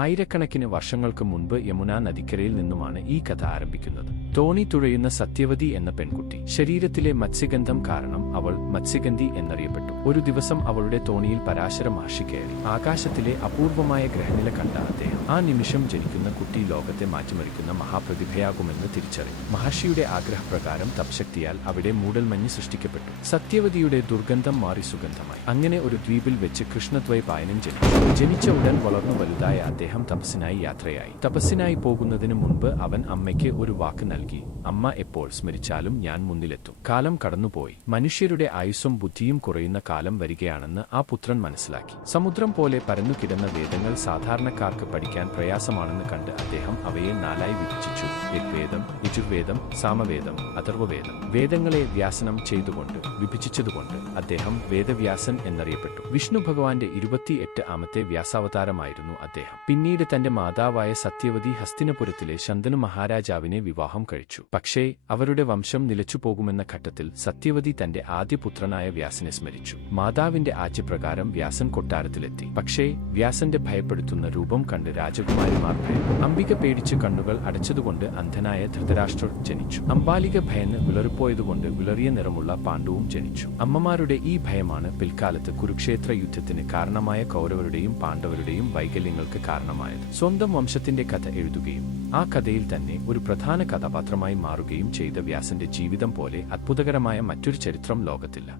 ആയിരക്കണക്കിന് വർഷങ്ങൾക്ക് മുൻപ് യമുനാ നദിക്കരയിൽ നിന്നുമാണ് ഈ കഥ ആരംഭിക്കുന്നത്. തോണി തുഴയുന്ന സത്യവതി എന്ന പെൺകുട്ടി. ശരീരത്തിലെ മത്സ്യഗന്ധം കാരണം അവൾ മത്സ്യഗന്ധി എന്നറിയപ്പെട്ടു. ഒരു ദിവസം അവളുടെ തോണിയിൽ പരാശര മഹർഷി കയറി. ആകാശത്തിലെ അപൂർവമായ ഗ്രഹനില കണ്ട അദ്ദേഹം ആ നിമിഷം ജനിക്കുന്ന കുട്ടി ലോകത്തെ മാറ്റിമറിക്കുന്ന മഹാപ്രതിഭയാകുമെന്ന് തിരിച്ചറിഞ്ഞു. മഹർഷിയുടെ ആഗ്രഹപ്രകാരം തപശക്തിയാൽ അവിടെ മൂടൽമഞ്ഞ് സൃഷ്ടിക്കപ്പെട്ടു. സത്യവതിയുടെ ദുർഗന്ധം മാറി സുഗന്ധമായി. അങ്ങനെ ഒരു ദ്വീപിൽ വെച്ച് കൃഷ്ണദ്വൈപായനൻ ജനിച്ചു. ജനിച്ച ഉടൻ വളർന്നു വലുതായ അദ്ദേഹം തപസ്സിനായി യാത്രയായി. തപസ്സിനായി പോകുന്നതിനു മുൻപ് അവൻ അമ്മയ്ക്ക് ഒരു വാക്ക് നൽകി. അമ്മ എപ്പോൾ സ്മരിച്ചാലും ഞാൻ മുന്നിലെത്തും. കാലം കടന്നുപോയി. മനുഷ്യരുടെ ആയുസ്സും ബുദ്ധിയും കുറയുന്ന കാലം വരികയാണെന്ന് ആ പുത്രൻ മനസ്സിലാക്കി. സമുദ്രം പോലെ പരന്നുകിടന്ന വേദങ്ങൾ സാധാരണക്കാർക്ക് പഠിക്കാൻ പ്രയാസമാണെന്ന് കണ്ട് അദ്ദേഹം അവയെ 4ആയി വിഭജിച്ചു. ഋഗ്വേദം, യജുർവേദം, സാമവേദം, അഥർവവേദം. വേദങ്ങളെ വ്യാസനം ചെയ്തുകൊണ്ട് വിഭജിച്ചതുകൊണ്ട് അദ്ദേഹം വേദവ്യാസൻ എന്നറിയപ്പെട്ടു. വിഷ്ണു ഭഗവാന്റെ 28-ാമത്തെ വ്യാസാവതാരമായിരുന്നു അദ്ദേഹം. പിന്നീട് തന്റെ മാതാവായ സത്യവതി ഹസ്തിനപുരത്തിലെ ശന്തനു മഹാരാജാവിനെ വിവാഹം കഴിച്ചു. പക്ഷേ അവരുടെ വംശം നിലച്ചുപോകുമെന്ന ഘട്ടത്തിൽ സത്യവതി തന്റെ ആദ്യ പുത്രനായ വ്യാസനെ സ്മരിച്ചു. മാതാവിന്റെ ആജ്ഞപ്രകാരം വ്യാസൻ കൊട്ടാരത്തിലെത്തി. പക്ഷേ വ്യാസന്റെ ഭയപ്പെടുത്തുന്ന രൂപം കണ്ട് രാജകുമാരിമാർ ഭയന്നു. അംബിക പേടിച്ച് കണ്ണുകൾ അടച്ചതുകൊണ്ട് അന്ധനായ ധൃതരാഷ്ട്രർ ജനിച്ചു. അംബാലിക ഭയന്ന് വിളറിപ്പോയതുകൊണ്ട് വിളറിയ നിറമുള്ള പാണ്ഡുവും ജനിച്ചു. അമ്മമാരുടെ ഈ ഭയമാണ് പിൽക്കാലത്ത് കുരുക്ഷേത്ര യുദ്ധത്തിന് കാരണമായ കൗരവരുടെയും പാണ്ഡവരുടെയും വൈകല്യങ്ങൾക്ക് കാരണമായത്. സ്വന്തം വംശത്തിന്റെ കഥ എഴുതുകയും ആ കഥയിൽ തന്നെ ഒരു പ്രധാന കഥാപാത്രമായി മാറുകയും ചെയ്ത വ്യാസന്റെ ജീവിതം പോലെ അത്ഭുതകരമായ മറ്റൊരു ചരിത്രം ലോകത്തില്ല.